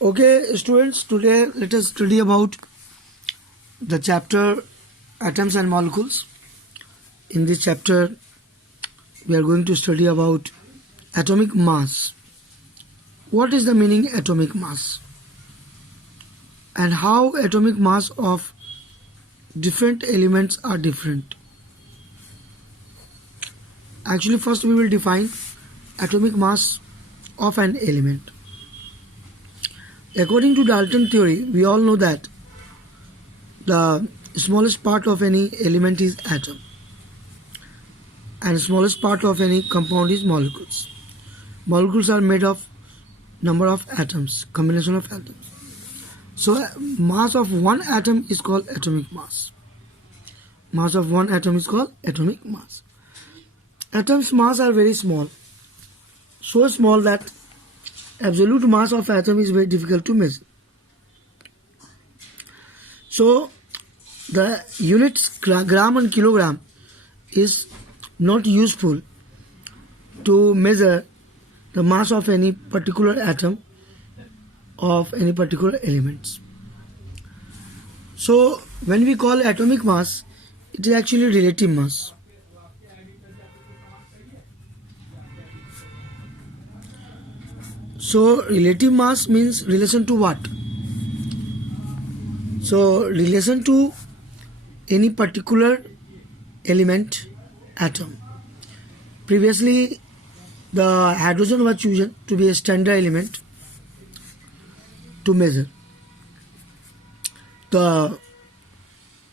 Okay, students, today let us study about the chapter Atoms and Molecules. In this chapter, we are going to study about atomic mass. What is the meaning atomic mass? And how atomic mass of different elements are different. Actually, first we will define atomic mass of an element. According to Dalton theory, we all know that the smallest part of any element is atom and smallest part of any compound is molecules. Molecules are made of number of atoms, combination of atoms. So mass of one atom is called atomic mass. Mass of one atom is called atomic mass. Atoms' mass are very small, so small that absolute mass of atom is very difficult to measure. So the units gram and kilogram is not useful to measure the mass of any particular atom of any particular elements. So when we call atomic mass, it is actually relative mass. So relative mass means relation to what? So relation to any particular element, atom. Previously the hydrogen was chosen to be a standard element to measure the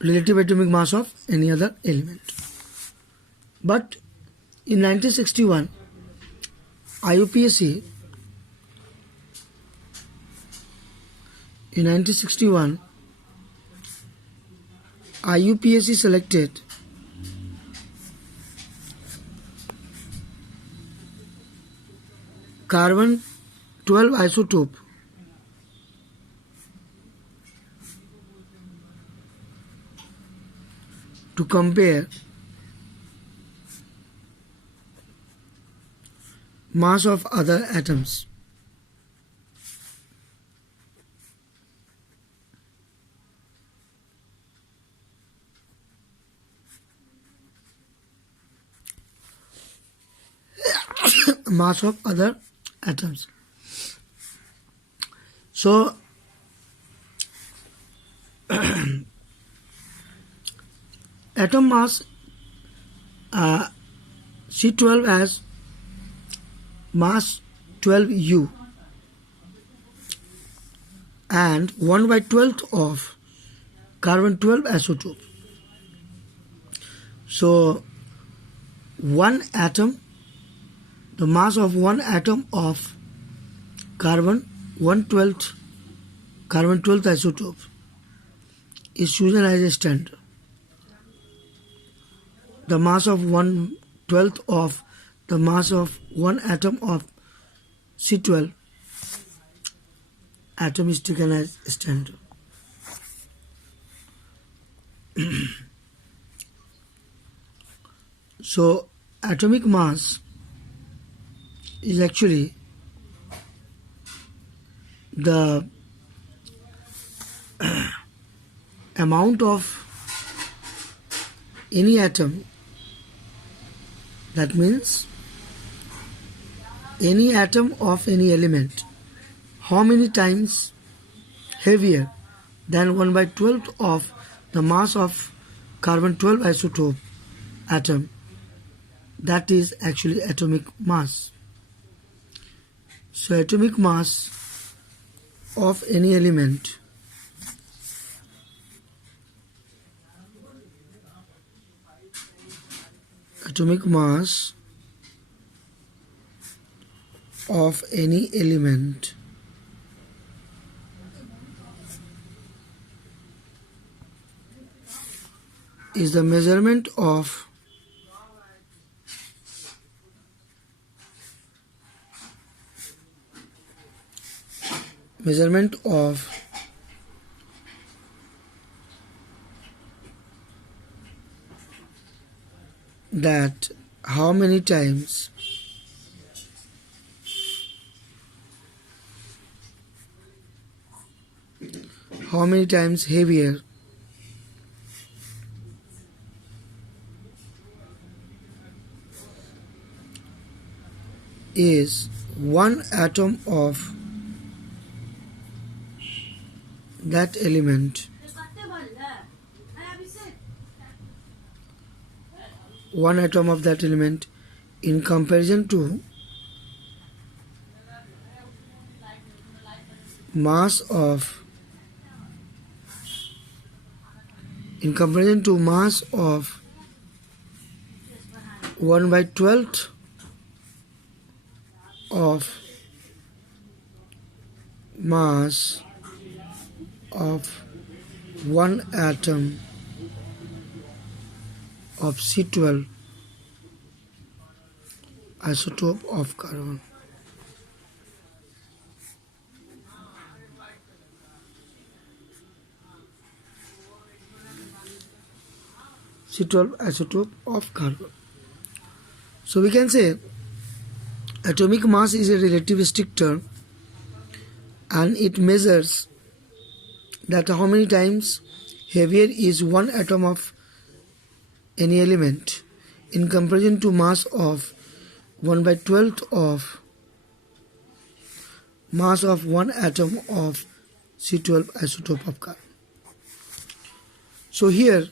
relative atomic mass of any other element. But in 1961, IUPAC selected carbon 12 isotope to compare mass of other atoms. Mass of other atoms. So atom mass C12 has mass 12U and 1/12 of carbon 12 isotope. So one atom, the mass of one atom of carbon 1/12 isotope is chosen as a standard. The mass of 1/12 of the mass of one atom of C12 atom is taken as standard. So atomic mass is actually the amount of any atom, that means any atom of any element how many times heavier than 1/12 of the mass of carbon 12 isotope atom, that is actually atomic mass. So atomic mass of any element atomic mass of any element is the measurement of that how many times how many times heavier is one atom of that element, one atom of that element in comparison to mass of 1/12 of mass of one atom of C12 isotope of carbon. C12 isotope of carbon. So we can say atomic mass is a relativistic term, and it measures that how many times heavier is one atom of any element in comparison to mass of 1/12 of mass of one atom of C12 isotope of carbon. So here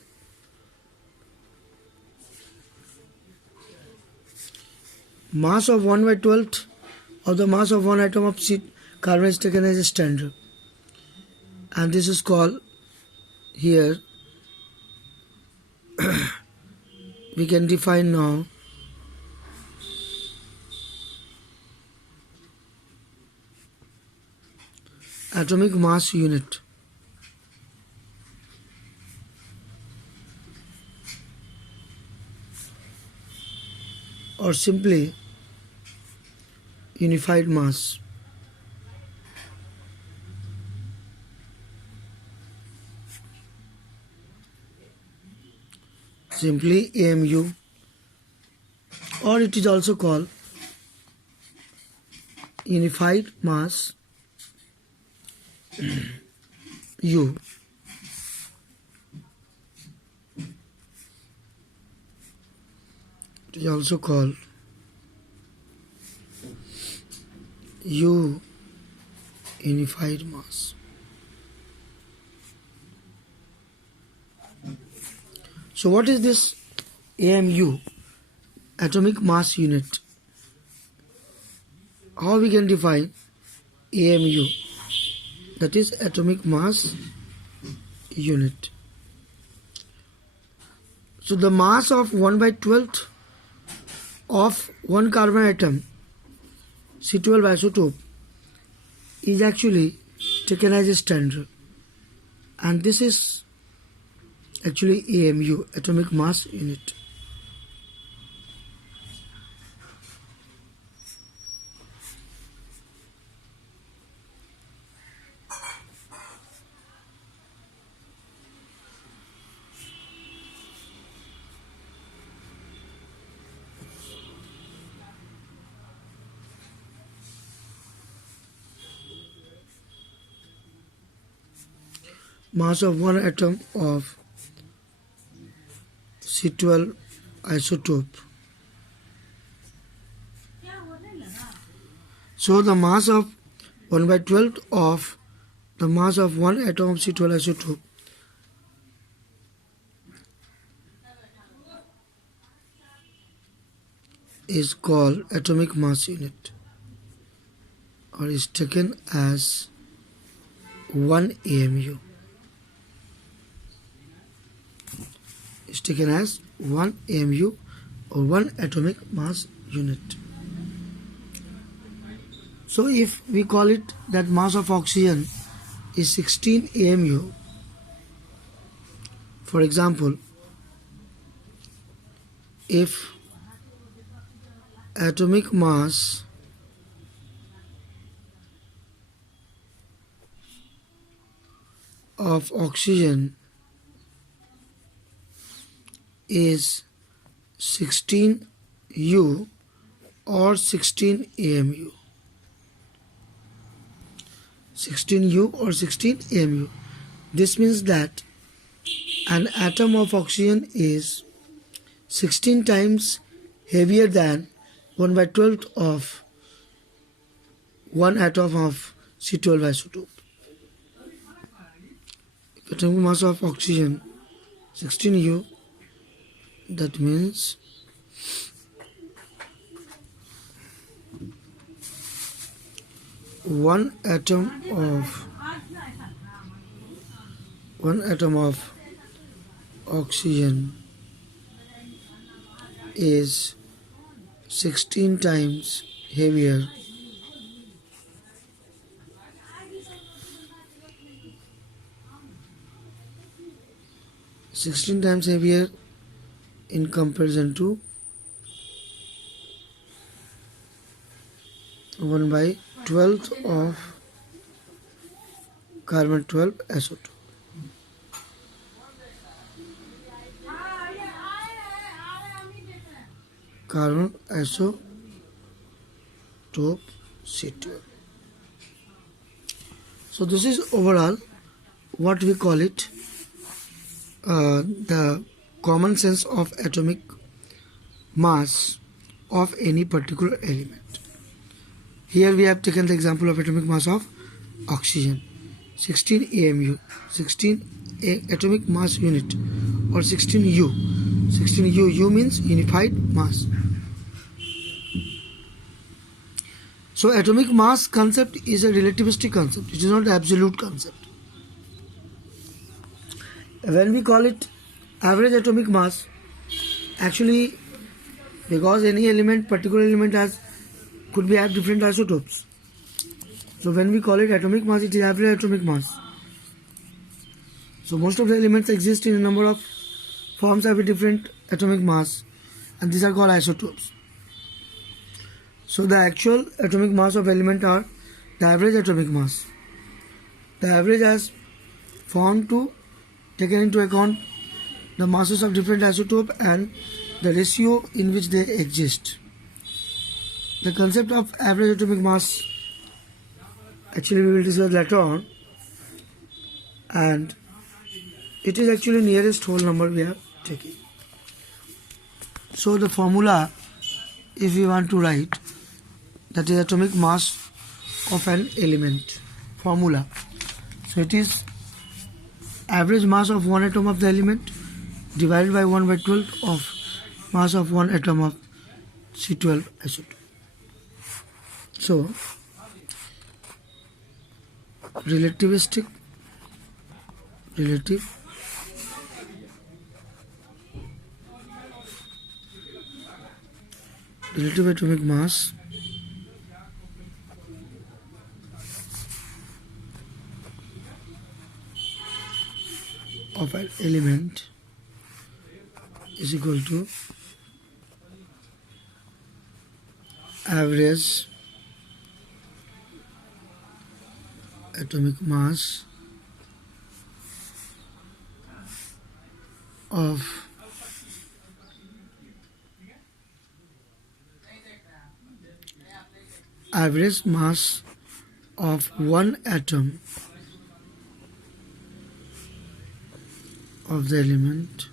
mass of 1/12 of the mass of one atom of carbon is taken as a standard, and this is called here we can define now atomic mass unit. Or simply unified mass. Simply AMU, or it is also called unified mass U. It is also called U unified mass. So what is this AMU, atomic mass unit? How we can define AMU, that is atomic mass unit. So the mass of 1/12 of one carbon atom C12 isotope is actually taken as a standard, and this is actually AMU, atomic mass unit. Mass of one atom of C12 isotope. So the mass of 1/12 of the mass of one atom of C12 isotope is called atomic mass unit, or is taken as 1 AMU. Is taken as 1 AMU, or 1 atomic mass unit. So if we call it that mass of oxygen is 16 AMU, for example, if atomic mass of oxygen is 16 U or 16 AMU. 16 U or 16 AMU. This means that an atom of oxygen is 16 times heavier than 1 by 12th of one atom of C12 isotope. Atomic mass of oxygen 16U, that means one atom of oxygen is 16 times heavier in comparison to 1 by 12th of carbon 12 isotope. Carbon isotope C12. So this is overall what we call it the common sense of atomic mass of any particular element. Here we have taken the example of atomic mass of oxygen, 16 AMU, 16 atomic mass unit, or 16U. 16U, U means unified mass. So atomic mass concept is a relativistic concept. It is not an absolute concept. When we call it average atomic mass, actually, because any element, particular element could be have different isotopes. So when we call it atomic mass, it is average atomic mass. So most of the elements exist in a number of forms have a different atomic mass, and these are called isotopes. So the actual atomic mass of element are the average atomic mass. The average has formed to taken into account the masses of different isotope and the ratio in which they exist. The concept of average atomic mass actually we will discuss later on, and it is actually nearest whole number we are taking. So the formula, if we want to write, that is atomic mass of an element formula. So it is average mass of one atom of the element divided by 1 by 12 of mass of one atom of C12 isotope. So relative atomic mass of an element is equal to average atomic mass of average mass of one atom of the element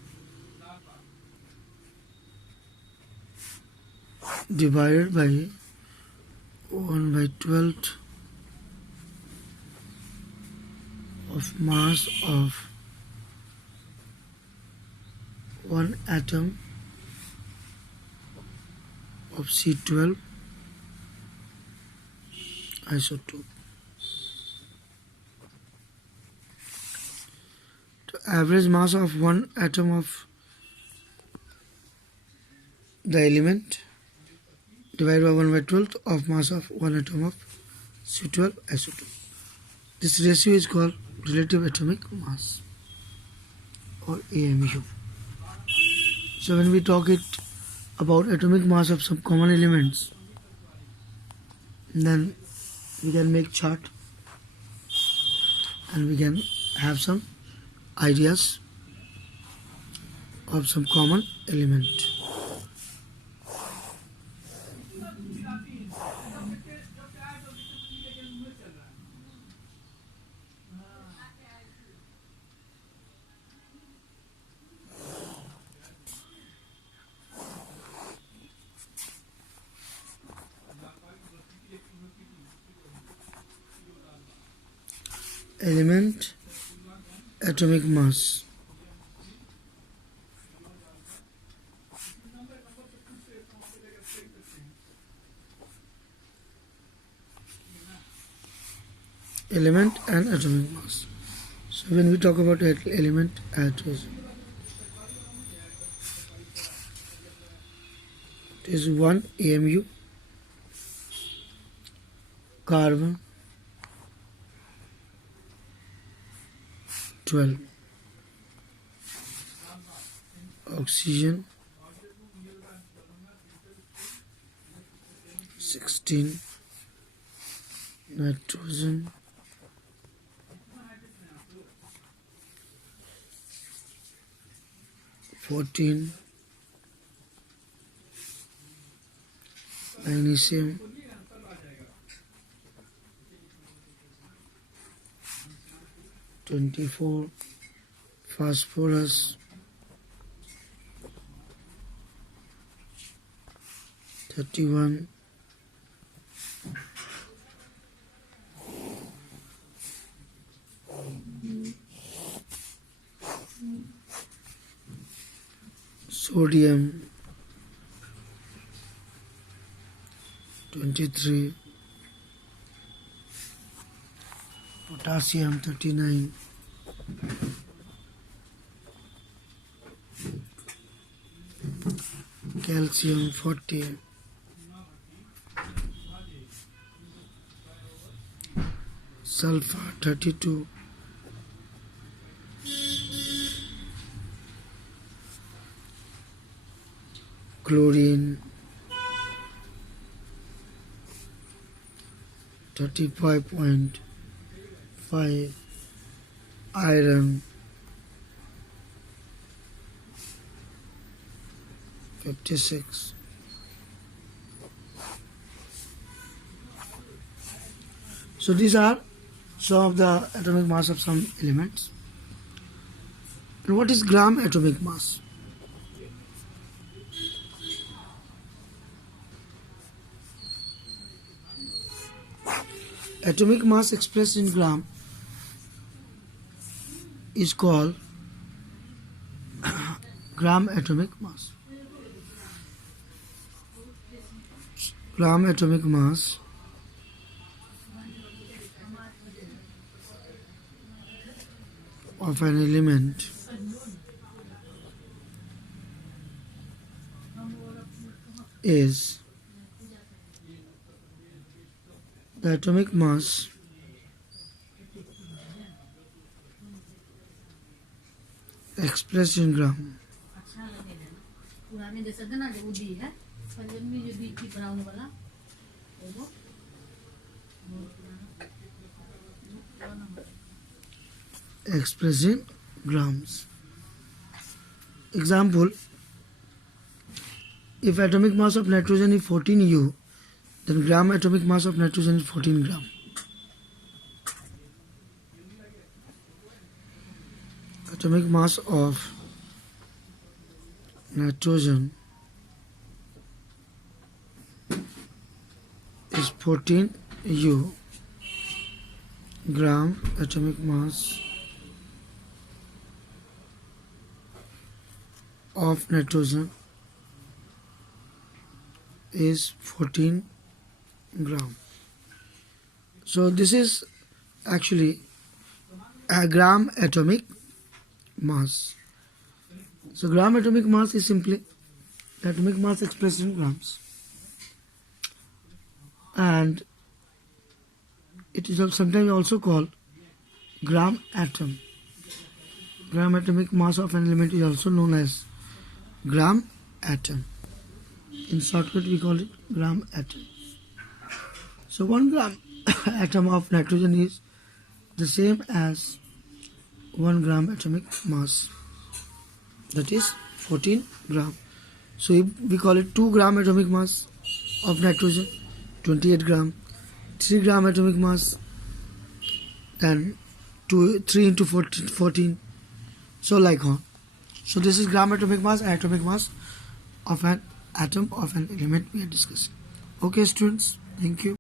divided by 1 by 12th of mass of one atom of C12 isotope. The average mass of one atom of the element divided by 1 by 12th of mass of one atom of C12 isotope. This ratio is called relative atomic mass, or AMU. So when we talk about atomic mass of some common elements, then we can make chart and we can have some ideas of some common element. element atomic mass. Element and atomic mass. So when we talk about element, hydrogen, it is 1 AMU, carbon 12, oxygen 16, nitrogen 14, magnesium 24, phosphorus 31, sodium 23, potassium 39, calcium 40, sulfur 32, chlorine 35.5, iron 56. So these are some of the atomic mass of some elements. And what is gram atomic mass? Atomic mass expressed in gram is called gram atomic mass. Gram atomic mass of an element is the atomic mass expressed in gram. Expressed in grams. Example, if atomic mass of nitrogen is 14 U, then gram atomic mass of nitrogen is 14 gram. Atomic mass of nitrogen is 14 U. Gram atomic mass of nitrogen is 14 gram. So this is actually a gram atomic mass. So gram atomic mass is simply the atomic mass expressed in grams, and it is sometimes also called gram atom. Gram atomic mass of an element is also known as gram atom. In shortcut we call it gram atom. So 1 gram atom of nitrogen is the same as 1 gram atomic mass, that is 14 gram. So if we call it 2 gram atomic mass of nitrogen, 28 gram, 3 gram atomic mass, then 3 into 14, so like on. So this is gram atomic mass and atomic mass of an atom of an element we are discussing. Okay students, thank you.